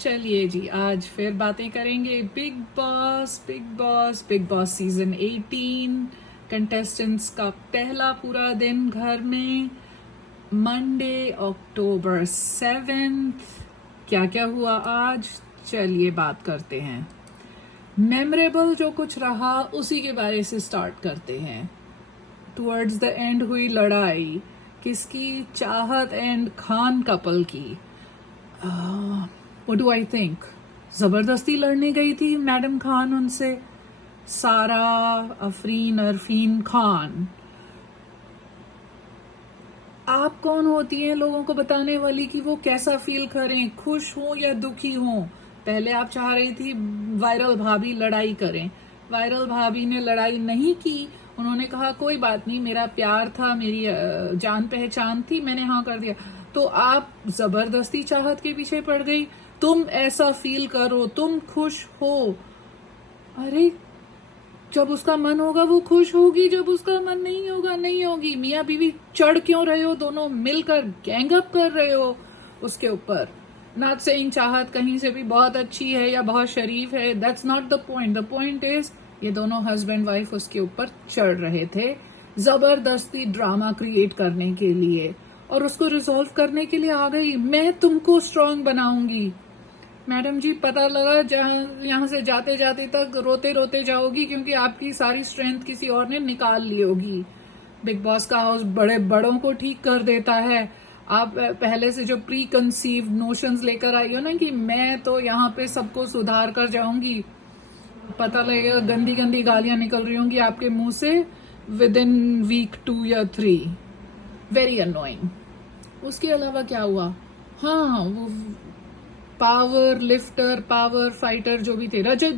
चलिए जी, आज फिर बातें करेंगे बिग बॉस सीजन 18 कंटेस्टेंट्स का पहला पूरा दिन घर में। मंडे अक्टूबर 7। क्या क्या हुआ आज, चलिए बात करते हैं। मेमोरेबल जो कुछ रहा उसी के बारे से स्टार्ट करते हैं। टुवर्ड्स द एंड हुई लड़ाई किसकी? चाहत एंड खान कपल की। What do I think? जबरदस्ती लड़ने गई थी मैडम खान उनसे। सारा अरफीन खान। आप कौन होती हैं लोगों को बताने वाली कि वो कैसा फील करें, खुश हो या दुखी हो? पहले आप चाह रही थी वायरल भाभी लड़ाई करें। वायरल भाभी ने लड़ाई नहीं की। उन्होंने कहा कोई बात नहीं, मेरा प्यार था, मेरी जान पहचान थी, मैंने हाँ कर दिया। तो आप जबरदस्ती चाहत के पीछे पड़ गई। तुम ऐसा फील करो, तुम खुश हो। अरे जब उसका मन होगा वो खुश होगी, जब उसका मन नहीं होगा नहीं होगी। मियाँ बीवी चढ़ क्यों रहे हो? दोनों मिलकर गैंग अप कर रहे हो उसके ऊपर। नॉट सेइंग चाहत कहीं से भी बहुत अच्छी है या बहुत शरीफ है, that's not the point. The point is ये दोनों हस्बैंड वाइफ उसके ऊपर चढ़ रहे थे जबरदस्ती ड्रामा क्रिएट करने के लिए, और उसको रिजॉल्व करने के लिए आ गई। मैं तुमको स्ट्रांग बनाऊंगी। मैडम जी पता लगा जहाँ यहाँ से जाते जाते तक रोते रोते जाओगी, क्योंकि आपकी सारी स्ट्रेंथ किसी और ने निकाल ली होगी। बिग बॉस का हाउस बड़े बड़ों को ठीक कर देता है। आप पहले से जो प्री कंसीव्ड नोशंस लेकर आई हो ना कि मैं तो यहाँ पे सबको सुधार कर जाऊंगी, पता लगेगा गंदी गंदी गालियां निकल रही होंगी आपके मुंह से विद इन वीक 2 या 3। Very annoying. उसके अलावा क्या हुआ? हाँ, वो पावर लिफ्टर, पावर फाइटर जो भी थे, रजत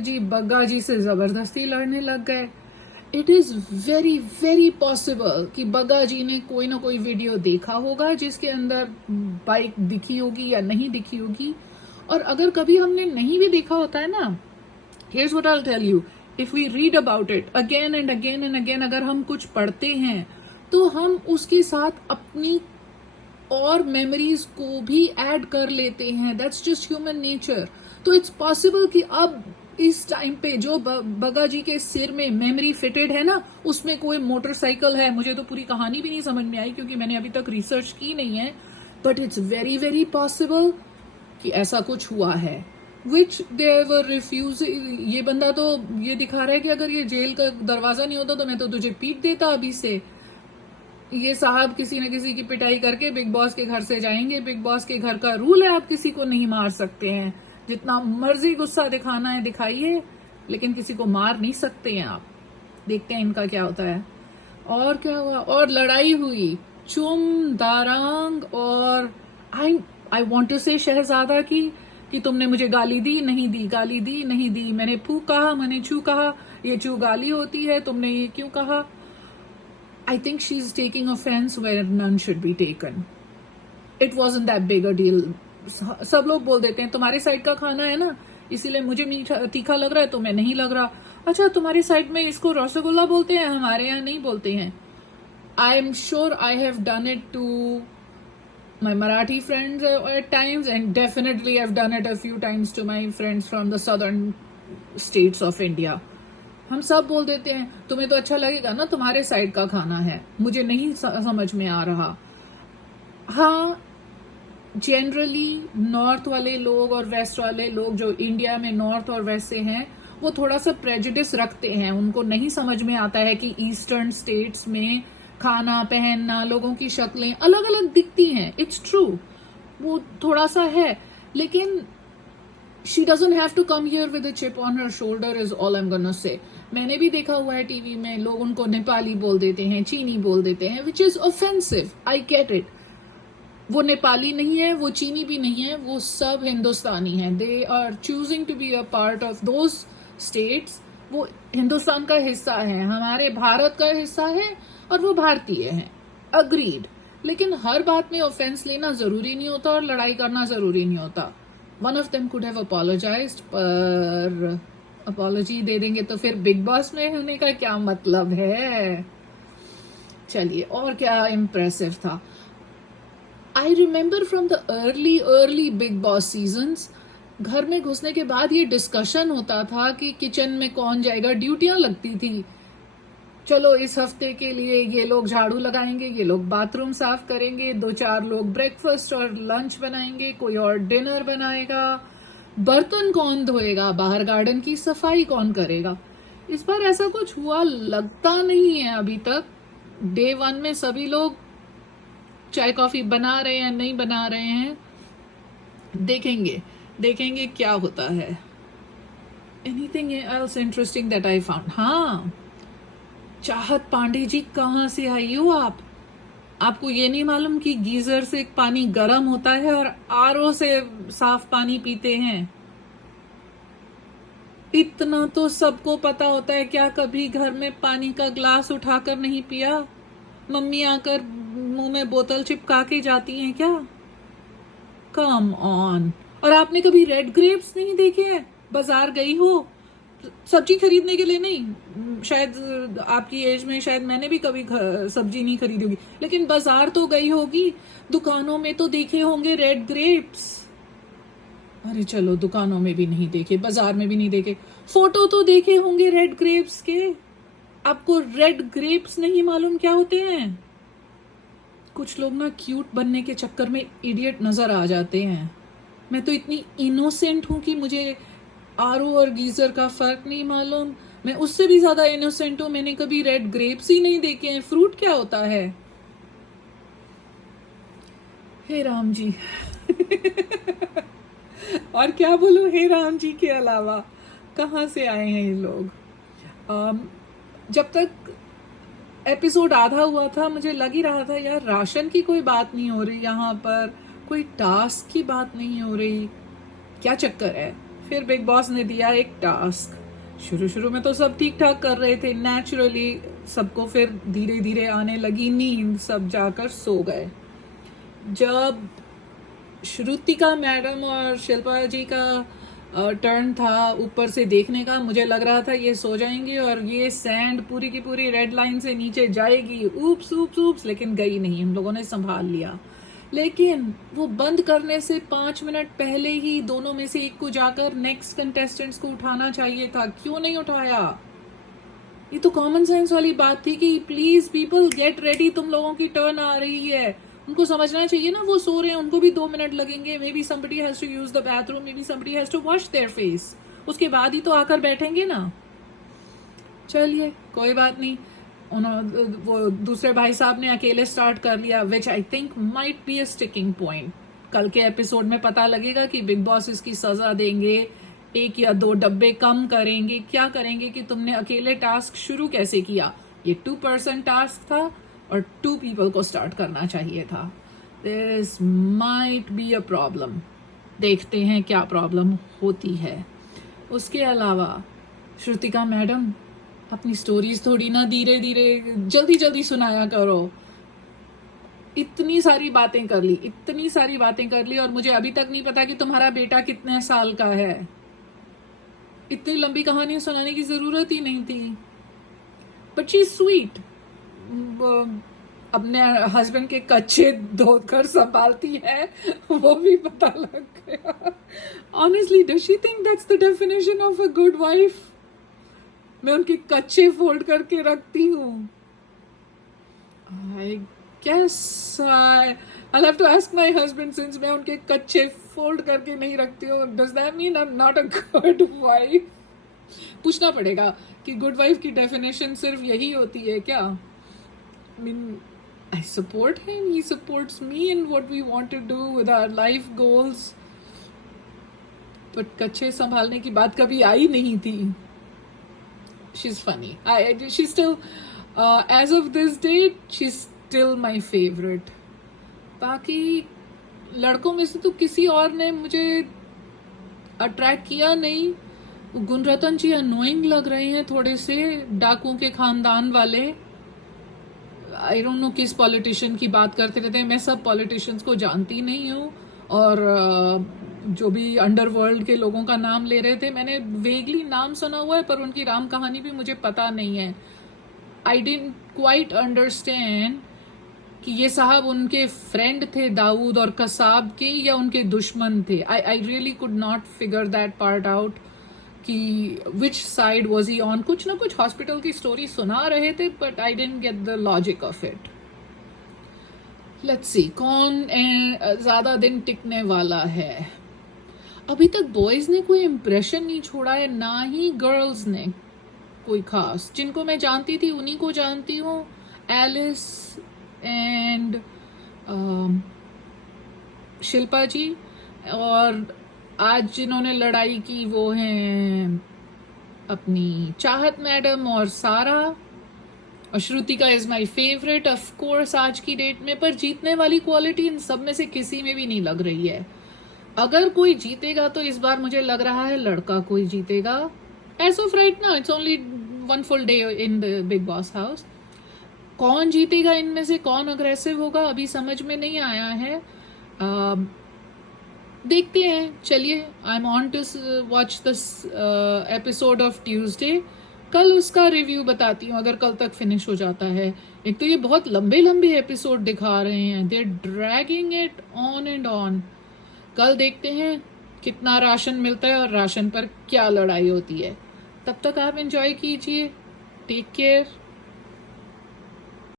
जी बग्गा जी से जबरदस्ती लड़ने लग गए। It is very very possible कि बग्गा जी ने कोई ना कोई वीडियो देखा होगा जिसके अंदर बाइक दिखी होगी या नहीं दिखी होगी। और अगर कभी हमने नहीं भी देखा होता है ना, here's what I'll tell you, if we read about it again and again and again, अगर हम कुछ पढ़ते हैं तो हम उसके साथ अपनी और मेमोरीज को भी ऐड कर लेते हैं। That's just human nature. तो इट्स पॉसिबल कि अब इस टाइम पे जो बग्गा जी के सिर में मेमोरी फिटेड है ना, उसमें कोई मोटरसाइकिल है। मुझे तो पूरी कहानी भी नहीं समझ में आई क्योंकि मैंने अभी तक रिसर्च की नहीं है, but it's very very possible कि ऐसा कुछ हुआ है। विच देवर रिफ्यूज। ये बंदा तो ये दिखा रहा है कि अगर ये जेल का दरवाजा नहीं होता तो मैं तो तुझे पीट देता अभी से। ये साहब किसी न किसी की पिटाई करके बिग बॉस के घर से जाएंगे। बिग बॉस के घर का रूल है, आप किसी को नहीं मार सकते हैं। जितना मर्जी गुस्सा दिखाना है दिखाइए, लेकिन किसी को मार नहीं सकते हैं आप। देखते हैं इनका क्या होता है। और क्या हुआ? और लड़ाई हुई चुम दारांग और आई वॉन्ट टू से शहजादा की कि तुमने मुझे गाली दी नहीं दी, गाली दी नहीं दी, मैंने फू कहा, मैंने छू कहा, ये छू गाली होती है, तुमने ये क्यों कहा? I think she's taking offense where none should be taken. It wasn't that big a deal. सब लोग बोल देते हैं तुम्हारे साइड का खाना है ना, इसीलिए मुझे मीठा तीखा लग रहा है, तुम्हें नहीं लग रहा। अच्छा, तुम्हारे साइड में इसको रसगुल्ला बोलते हैं, हमारे यहाँ नहीं बोलते हैं। I am sure I have done it to my Marathi friends at times, and definitely I've done it a few times to my friends from the southern states of India. हम सब बोल देते हैं तुम्हें तो अच्छा लगेगा ना, तुम्हारे साइड का खाना है, मुझे नहीं समझ में आ रहा। हाँ, जनरली नॉर्थ वाले लोग और वेस्ट वाले लोग जो इंडिया में नॉर्थ और वेस्ट से हैं, वो थोड़ा सा प्रेजुडिस रखते हैं। उनको नहीं समझ में आता है कि ईस्टर्न स्टेट्स में खाना पहनना, लोगों की शक्लें अलग अलग दिखती हैं। इट्स ट्रू, वो थोड़ा सा है, लेकिन she doesn't have to come here with a chip on her shoulder is all I'm gonna say. मैंने भी देखा हुआ है टीवी में, लोग उनको नेपाली बोल देते हैं, चीनी बोल देते हैं, which is offensive. I get it. वो नेपाली नहीं है, वो चीनी भी नहीं है, वो सब हिंदुस्तानी है। They are choosing to be a part of those states. वो हिंदुस्तान का हिस्सा है, हमारे भारत का हिस्सा है, और वो भारतीय है। Agreed. लेकिन हर बात में ऑफेंस लेना जरूरी नहीं होता और लड़ाई करना जरूरी नहीं होता। One of them could have apologized, पर अपॉलॉजी दे देंगे तो फिर बिग बॉस में होने का क्या मतलब है? चलिए, और क्या इम्प्रेसिव था? I remember from the early big boss seasons, घर में घुसने के बाद ये डिस्कशन होता था कि किचन में कौन जाएगा, ड्यूटियां लगती थी। चलो इस हफ्ते के लिए ये लोग झाड़ू लगाएंगे, ये लोग बाथरूम साफ करेंगे, 2-4 लोग ब्रेकफास्ट और लंच बनाएंगे, कोई और डिनर बनाएगा, बर्तन कौन धोएगा, बाहर गार्डन की सफाई कौन करेगा। इस बार ऐसा कुछ हुआ लगता नहीं है अभी तक। डे 1 में सभी लोग चाय कॉफी बना रहे हैं, नहीं बना रहे हैं, देखेंगे क्या होता है। Anything else interesting that I found? हाँ, चाहत पांडे जी, कहाँ से आई हो आप? आपको ये नहीं मालूम कि गीजर से पानी गर्म होता है और आरओ से साफ पानी पीते हैं? इतना तो सबको पता होता है, क्या कभी घर में पानी का ग्लास उठाकर नहीं पिया? मम्मी आकर मुंह में बोतल चिपका के जाती हैं क्या? Come on. और आपने कभी रेड ग्रेप्स नहीं देखे हैं? बाजार गई हो सब्जी खरीदने के लिए, नहीं शायद आपकी एज में शायद मैंने भी कभी सब्जी नहीं खरीदी होगी, लेकिन बाजार तो गई होगी, दुकानों में तो देखे होंगे रेड ग्रेप्स। अरे चलो, दुकानों में भी नहीं देखे, बाजार में भी नहीं देखे, फोटो तो देखे होंगे रेड ग्रेप्स के। आपको रेड ग्रेप्स नहीं मालूम क्या होते हैं? कुछ लोग ना क्यूट बनने के चक्कर में इडियट नजर आ जाते हैं। मैं तो इतनी इनोसेंट हूं कि मुझे आरओ और गीजर का फर्क नहीं मालूम। मैं उससे भी ज्यादा इनोसेंट हूं, मैंने कभी रेड ग्रेप्स ही नहीं देखे हैं। फ्रूट क्या होता है? हे राम जी। और क्या बोलूं हे राम जी के अलावा, कहाँ से आए हैं ये लोग? जब तक एपिसोड आधा हुआ था मुझे लग ही रहा था यार, राशन की कोई बात नहीं हो रही यहाँ पर, कोई टास्क की बात नहीं हो रही, क्या चक्कर है? फिर बिग बॉस ने दिया एक टास्क। शुरू में तो सब ठीक ठाक कर रहे थे, नेचुरली सबको फिर धीरे धीरे आने लगी नींद, सब जाकर सो गए। जब श्रुतिका मैडम और शिल्पा जी का टर्न था ऊपर से देखने का, मुझे लग रहा था ये सो जाएंगे और ये सैंड पूरी की पूरी रेड लाइन से नीचे जाएगी, ऊप्स ऊप्स ऊप्स, लेकिन गई नहीं, हम लोगों ने संभाल लिया। लेकिन वो बंद करने से 5 मिनट पहले ही दोनों में से एक को जाकर नेक्स्ट कंटेस्टेंट्स को उठाना चाहिए था, क्यों नहीं उठाया? ये तो कॉमन सेंस वाली बात थी कि प्लीज पीपल गेट रेडी, तुम लोगों की टर्न आ रही है। उनको समझना चाहिए ना, वो सो रहे हैं, उनको भी 2 मिनट लगेंगे, maybe somebody has to use the bathroom, maybe somebody has to wash their face, उसके बाद ही तो आकर बैठेंगे ना। चलिए कोई बात नहीं, वो दूसरे भाई साहब ने अकेले स्टार्ट कर लिया, which I think might be a sticking point. कल के एपिसोड में पता लगेगा कि बिग बॉस इसकी सजा देंगे, 1 या 2 डब्बे कम करेंगे, क्या करेंगे कि तुमने अकेले टास्क शुरू कैसे किया। ये 2% टास्क था और 2 पीपल को स्टार्ट करना चाहिए था। This might be a problem, देखते हैं क्या प्रॉब्लम होती है। उसके अलावा श्रुतिका मैडम, अपनी स्टोरीज थोड़ी ना धीरे धीरे जल्दी जल्दी सुनाया करो। इतनी सारी बातें कर ली और मुझे अभी तक नहीं पता कि तुम्हारा बेटा कितने साल का है। इतनी लंबी कहानी सुनाने की जरूरत ही नहीं थी। बट शी स्वीट, अपने हस्बैंड के कच्चे धोकर संभालती है, वो भी पता लग गया। Honestly, does she think that's the definition of a good wife? मैं उनके कच्चे फोल्ड करके रखती हूँ। I guess I'll have to ask my husband, since मैं उनके कच्चे फोल्ड करके नहीं रखती हूँ, does that mean I'm not a good wife? पूछना पड़ेगा कि गुड वाइफ की डेफिनेशन सिर्फ यही होती है क्या? I mean, I support him, he supports me in what we want to do with our life goals. But कच्चे संभालने की बात कभी आई नहीं थी। She's funny. She's still, as of this date, she's still my favorite. बाकी लड़कों में से तो किसी और ने मुझे अट्रैक्ट किया नहीं। गुणरतन जी अनोइंग लग रहे हैं थोड़े से, डाकुओं के खानदान वाले। आई डोंट नो किस पॉलिटिशियन की बात करते रहते हैं, मैं सब पॉलिटिशियंस को जानती नहीं हूँ। और जो भी अंडरवर्ल्ड के लोगों का नाम ले रहे थे, मैंने वेगली नाम सुना हुआ है, पर उनकी राम कहानी भी मुझे पता नहीं है। आई डिडंट क्वाइट अंडरस्टैंड कि ये साहब उनके फ्रेंड थे दाऊद और कसाब के, या उनके दुश्मन थे। I really could not figure that part out कि which side was he on. कुछ ना कुछ हॉस्पिटल की स्टोरी सुना रहे थे, but I didn't get the logic of it. Let's see कौन ज्यादा दिन टिकने वाला है। अभी तक बॉयज ने कोई इम्प्रेशन नहीं छोड़ा है, ना ही गर्ल्स ने कोई खास। जिनको मैं जानती थी उन्हीं को जानती हूँ, एलिस एंड शिल्पा जी। और आज जिन्होंने लड़ाई की वो हैं अपनी चाहत मैडम और सारा। और Shrutika is my favourite of course आज की डेट में। पर जीतने वाली क्वालिटी इन सब में से किसी में भी नहीं लग रही है। अगर कोई जीतेगा तो इस बार मुझे लग रहा है लड़का कोई जीतेगा। As of right now it's only one full day in the Bigg Boss house. कौन जीतेगा इनमें से, कौन अग्रेसिव होगा, अभी समझ में नहीं आया है। देखते हैं। चलिए, I am on to watch this episode of Tuesday. कल उसका रिव्यू बताती हूँ अगर कल तक फिनिश हो जाता है। एक तो ये बहुत लंबे लंबे एपिसोड दिखा रहे हैं, they dragging it on and on. कल देखते हैं कितना राशन मिलता है और राशन पर क्या लड़ाई होती है। तब तक आप एंजॉय कीजिए। Take care.